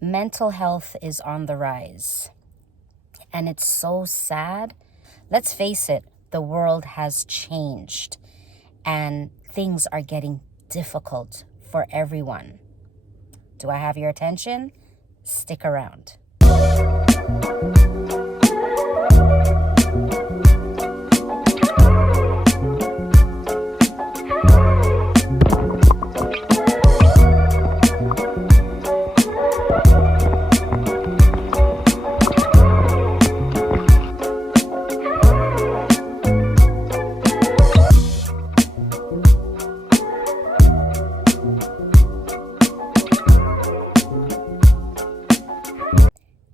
Mental health is on the rise, and it's so sad. Let's face it, the world has changed, and things are getting difficult for everyone. Do I have your attention? Stick around.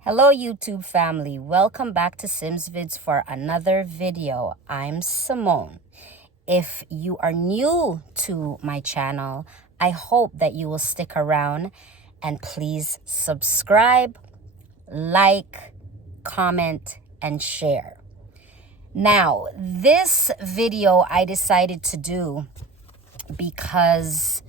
Hello YouTube family, welcome back to Simz Vidz for another video. I'm Simone. If you are new to my channel, I hope that you will stick around and please subscribe, like, comment, and share. Now, this video I decided to do because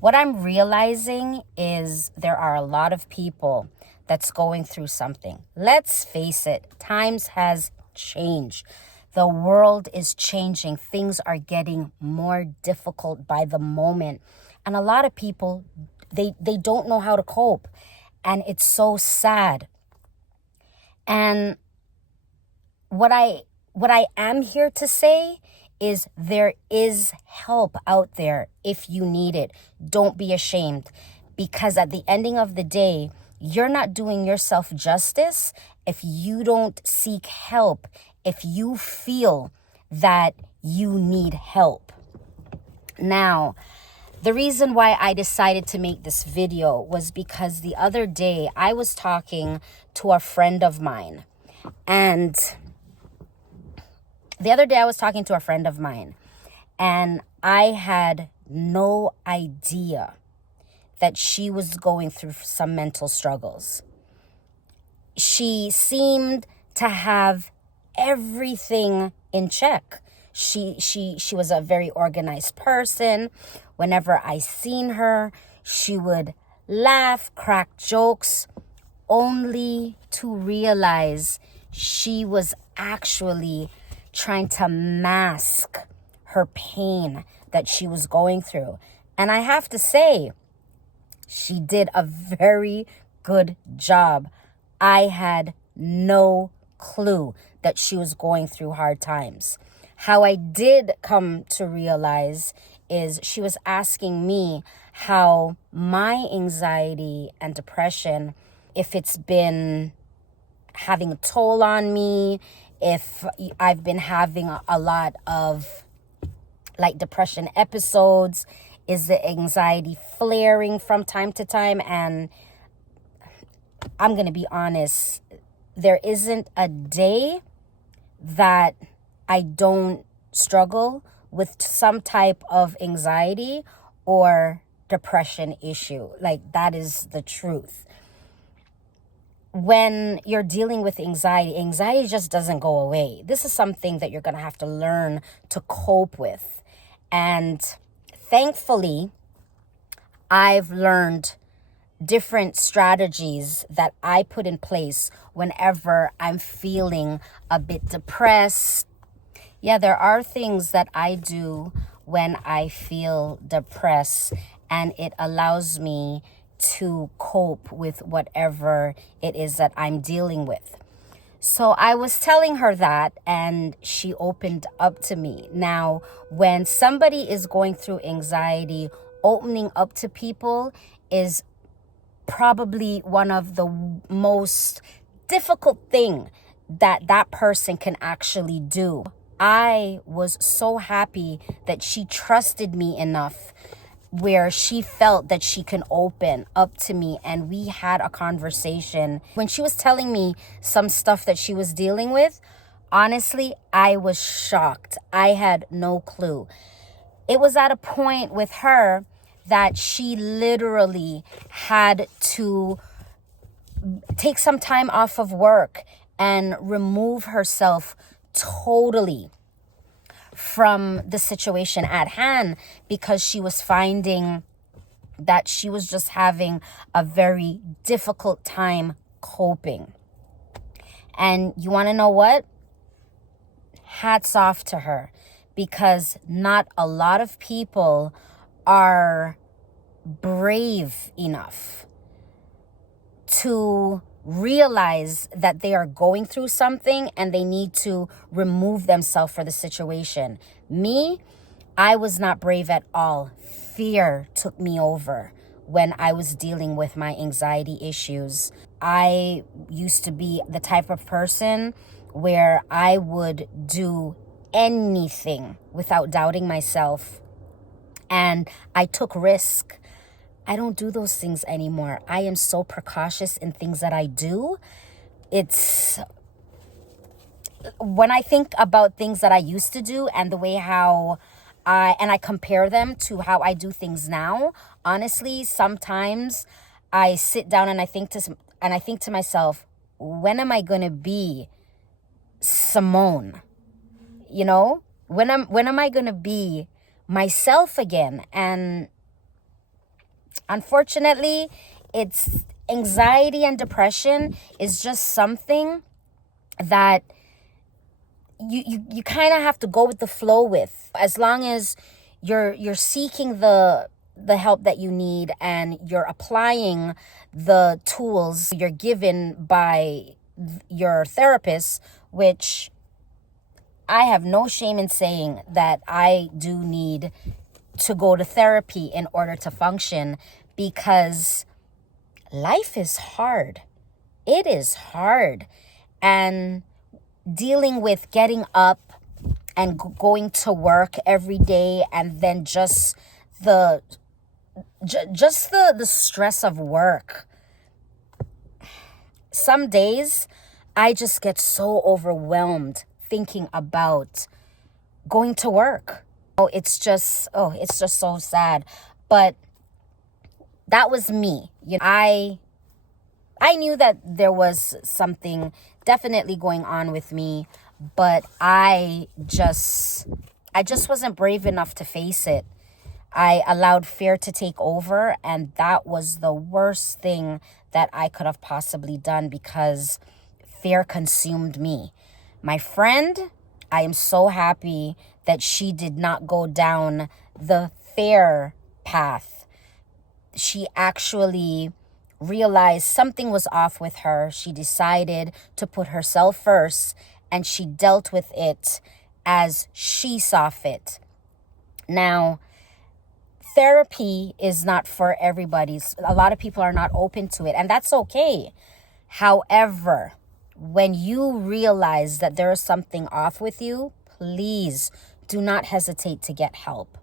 what I'm realizing is there are a lot of people that's going through something. Let's face it, times has changed. The world is changing. Things are getting more difficult by the moment. And a lot of people, they don't know how to cope. And it's so sad. And what I am here to say is there is help out there if you need it. Don't be ashamed, because at the ending of the day, you're not doing yourself justice if you don't seek help, if you feel that you need help. Now, the reason why I decided to make this video was because the other day I was talking to a friend of mine. And I had no idea that she was going through some mental struggles. She seemed to have everything in check. She was a very organized person. Whenever I seen her, she would laugh, crack jokes, only to realize she was actually trying to mask her pain that she was going through. And I have to say, she did a very good job. I had no clue that she was going through hard times. How I did come to realize is she was asking me how my anxiety and depression, if it's been having a toll on me, if I've been having a lot of like depression episodes. Is the anxiety flaring from time to time? And I'm going to be honest, there isn't a day that I don't struggle with some type of anxiety or depression issue. Like, that is the truth. When you're dealing with anxiety just doesn't go away. This is something that you're going to have to learn to cope with. And thankfully, I've learned different strategies that I put in place whenever I'm feeling a bit depressed. Yeah, there are things that I do when I feel depressed, and it allows me to cope with whatever it is that I'm dealing with. So I was telling her that, and she opened up to me. Now, when somebody is going through anxiety, opening up to people is probably one of the most difficult thing that person can actually do. I was so happy that she trusted me enough where she felt that she can open up to me, and we had a conversation. When she was telling me some stuff that she was dealing with, honestly, I was shocked. I had no clue. It was at a point with her that she literally had to take some time off of work and remove herself totally from the situation at hand because she was finding that she was just having a very difficult time coping. And you want to know what? Hats off to her, because not a lot of people are brave enough to realize that they are going through something and they need to remove themselves for the situation. Me, I was not brave at all. Fear took me over when I was dealing with my anxiety issues. I used to be the type of person where I would do anything without doubting myself. And I took risk. I don't do those things anymore. I am so precautious in things that I do. It's when I think about things that I used to do and the way how I compare them to how I do things now. Honestly, sometimes I sit down and I think to myself, when am I going to be Simone? You know, when am I going to be myself again? And unfortunately, it's anxiety and depression is just something that you kind of have to go with the flow with. As long as you're seeking the help that you need and you're applying the tools you're given by your therapist, which I have no shame in saying that I do need to go to therapy in order to function, because life is hard. It is hard. And dealing with getting up and going to work every day, and then just the stress of work. Some days I just get so overwhelmed thinking about going to work. It's just so sad. But that was me. I knew that there was something definitely going on with me, but I just wasn't brave enough to face it. I allowed fear to take over, and that was the worst thing that I could have possibly done, because fear consumed me. My friend, I am so happy that she did not go down the fear path. She actually realized something was off with her. She decided to put herself first, and she dealt with it as she saw fit. Now, therapy is not for everybody. A lot of people are not open to it, and that's okay. However, when you realize that there is something off with you, please do not hesitate to get help.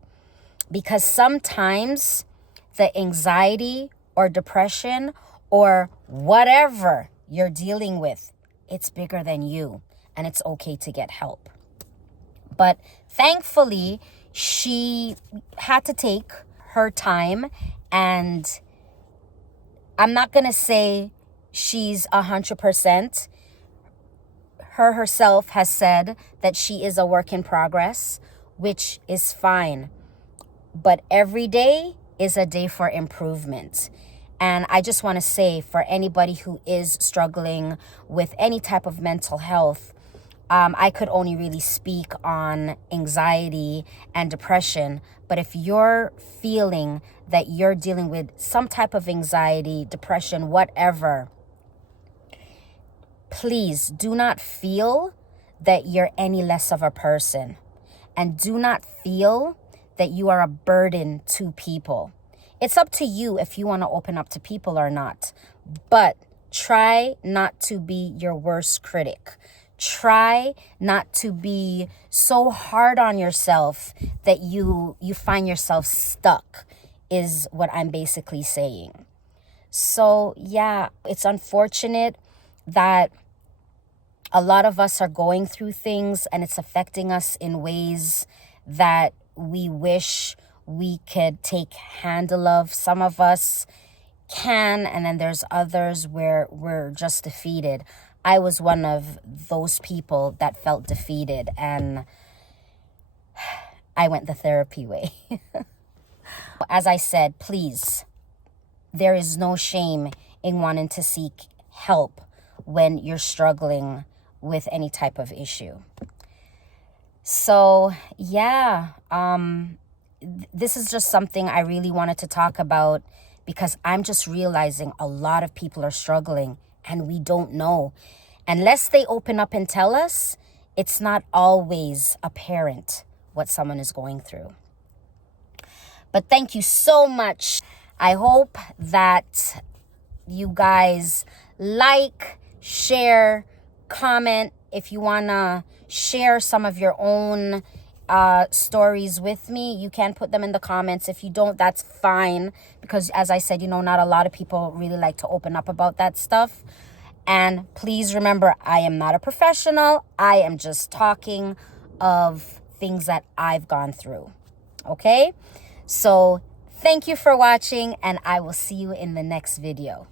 Because sometimes the anxiety or depression or whatever you're dealing with, it's bigger than you, and it's okay to get help. But thankfully, she had to take her time, and I'm not going to say she's 100%. Her herself has said that she is a work in progress, which is fine. But every day is a day for improvement. And I just want to say, for anybody who is struggling with any type of mental health, I could only really speak on anxiety and depression. But if you're feeling that you're dealing with some type of anxiety, depression, whatever, please do not feel that you're any less of a person. And do not feel that you are a burden to people. It's up to you if you want to open up to people or not. But try not to be your worst critic. Try not to be so hard on yourself that you find yourself stuck, is what I'm basically saying. So yeah, it's unfortunate that a lot of us are going through things and it's affecting us in ways that we wish we could take handle of. Some of us can, and then there's others where we're just defeated. I was one of those people that felt defeated, and I went the therapy way. As I said, please there is no shame in wanting to seek help when you're struggling with any type of issue. So yeah, this is just something I really wanted to talk about, because I'm just realizing a lot of people are struggling and we don't know. Unless they open up and tell us, it's not always apparent what someone is going through. But thank you so much. I hope that you guys like, share, comment. If you want to share some of your own stories with me, you can put them in the comments. If you don't, that's fine, because as I said, not a lot of people really like to open up about that stuff. And please remember, I am not a professional. I am just talking of things that I've gone through. Okay? So thank you for watching, and I will see you in the next video.